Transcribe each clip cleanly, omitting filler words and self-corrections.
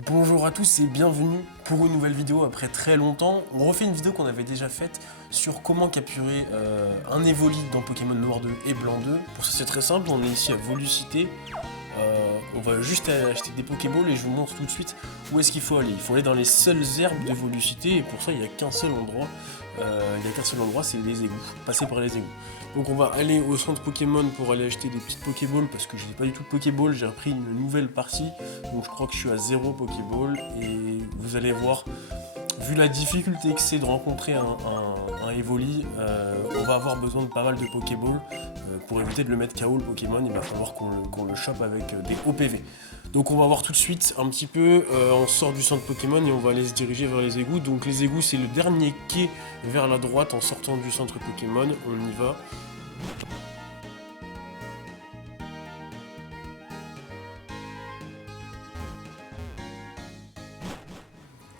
Bonjour à tous et bienvenue pour une nouvelle vidéo après très longtemps. On refait une vidéo qu'on avait déjà faite sur comment capturer un Evoli dans Pokémon Noir 2 et Blanc 2. Pour ça c'est très simple, on est ici à Volucité. On va juste acheter des Pokéballs et je vous montre tout de suite où est-ce qu'il faut aller. Il faut aller dans les seules herbes de Volucité et pour ça il n'y a qu'un seul endroit. C'est les égouts, passer par les égouts. Donc on va aller au centre Pokémon pour aller acheter des petites Pokéballs parce que je n'ai pas du tout de Pokéball, j'ai repris une nouvelle partie. Donc je crois que je suis à 0 Pokéball et vous allez voir, vu la difficulté que c'est de rencontrer un Evoli, on va avoir besoin de pas mal de Pokéballs. Pour éviter de le mettre KO le Pokémon, il va falloir qu'on le chope avec des OPV. Donc on va voir tout de suite un petit peu, on sort du centre Pokémon et on va aller se diriger vers les égouts. Donc les égouts c'est le dernier quai vers la droite en sortant du centre Pokémon, on y va.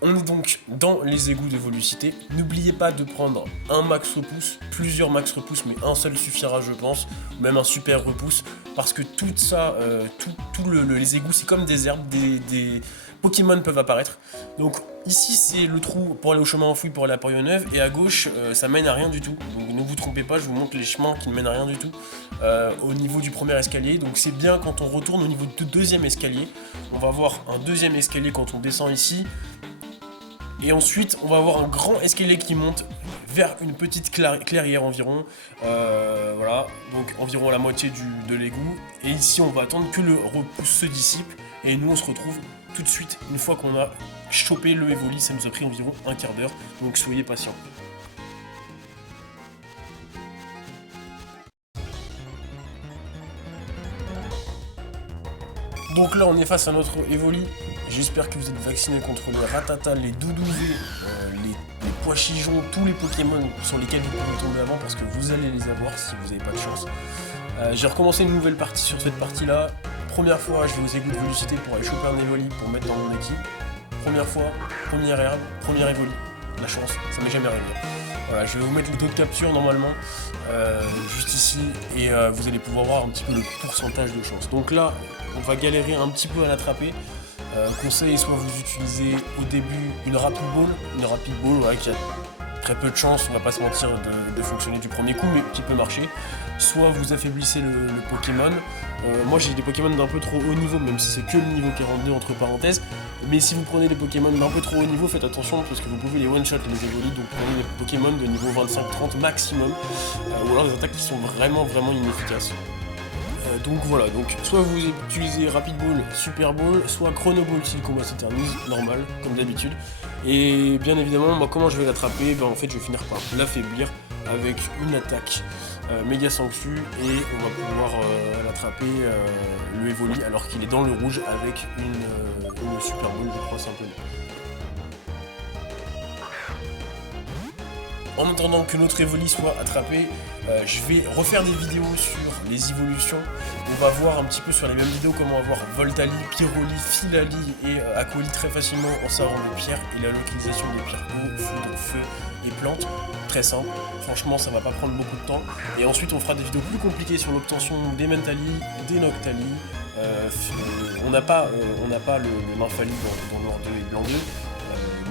On est donc dans les égouts de Volucité. N'oubliez pas de prendre un max repousse, plusieurs max repousse, mais un seul suffira je pense, ou même un super repousse, parce que tout ça, les égouts c'est comme des herbes, des Pokémon peuvent apparaître. Donc ici c'est le trou pour aller au chemin enfoui pour aller à Porionneuve, et à gauche ça mène à rien du tout. Donc ne vous trompez pas, je vous montre les chemins qui ne mènent à rien du tout au niveau du premier escalier. Donc c'est bien quand on retourne au niveau du deuxième escalier. On va voir un deuxième escalier quand on descend ici. Et ensuite, on va avoir un grand escalier qui monte vers une petite clairière environ. Voilà, donc environ la moitié de l'égout. Et ici, on va attendre que le repousse se dissipe. Et nous, on se retrouve tout de suite une fois qu'on a chopé le Evoli. Ça nous a pris environ un quart d'heure. Donc soyez patients. Donc là, on est face à notre Evoli. J'espère que vous êtes vaccinés contre les Rattata, les Doudouvé, les pois chigeons, tous les Pokémon sur lesquels vous pouvez tomber avant parce que vous allez les avoir si vous n'avez pas de chance. J'ai recommencé une nouvelle partie sur cette partie-là. Première fois, je vais aux égouts de Volucité pour aller choper un Evoli pour mettre dans mon équipe. Première fois, première herbe, première Evoli. La chance, ça m'est jamais arrivé. Voilà, je vais vous mettre le taux de capture normalement, juste ici, et vous allez pouvoir voir un petit peu le pourcentage de chance. Donc là, on va galérer un petit peu à l'attraper. Conseil, soit vous utilisez au début une Rapid Ball ouais, qui a très peu de chance, on va pas se mentir, de fonctionner du premier coup, mais qui peut marcher. Soit vous affaiblissez le Pokémon. Moi j'ai des Pokémon d'un peu trop haut niveau, même si c'est que le niveau 42 entre parenthèses. Mais si vous prenez des Pokémon d'un peu trop haut niveau, faites attention parce que vous pouvez les one-shot les Evoli, donc prenez des Pokémon de niveau 25-30 maximum, ou alors des attaques qui sont vraiment inefficaces. Donc voilà, donc soit vous utilisez Rapid Ball, Super Ball, soit Chrono Ball si le combat s'éternise, normal, comme d'habitude. Et bien évidemment, moi comment je vais l'attraper, en fait je vais finir par l'affaiblir avec une attaque méga sanctu et on va pouvoir l'attraper le Evoli alors qu'il est dans le rouge avec une Super Ball, je crois simplement. En attendant que notre Evoli soit attrapé, je vais refaire des vidéos sur les évolutions. On va voir un petit peu sur les mêmes vidéos comment avoir Voltali, Pyroli, Filali et Aquali très facilement en servant des pierres et la localisation des pierres eau, foudre, feu et plantes. Très simple, franchement ça va pas prendre beaucoup de temps. Et ensuite on fera des vidéos plus compliquées sur l'obtention des Mentali, des Noctali. On n'a pas le Nymphali dans Noir 2 et Blanc 2.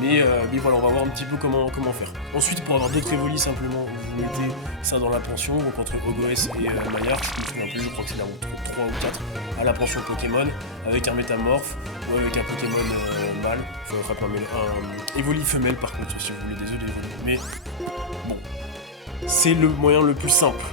Mais voilà, on va voir un petit peu comment faire. Ensuite, pour avoir d'autres Evoli, simplement, vous mettez ça dans la pension, donc entre Ogorès et Maillard, je crois que c'est la route 3 ou 4, à la pension Pokémon, avec un Métamorphe, ou avec un Pokémon mâle, un Evoli femelle par contre, si vous voulez des œufs d'Evoli. Mais bon, c'est le moyen le plus simple.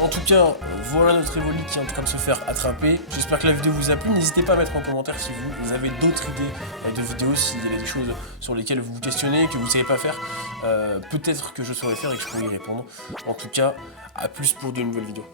En tout cas, voilà notre Evoli qui est en train de se faire attraper. J'espère que la vidéo vous a plu. N'hésitez pas à mettre en commentaire si vous avez d'autres idées de vidéos, s'il y a des choses sur lesquelles vous vous questionnez, que vous ne savez pas faire. Peut-être que je saurais faire et que je pourrais y répondre. En tout cas, à plus pour de nouvelles vidéos.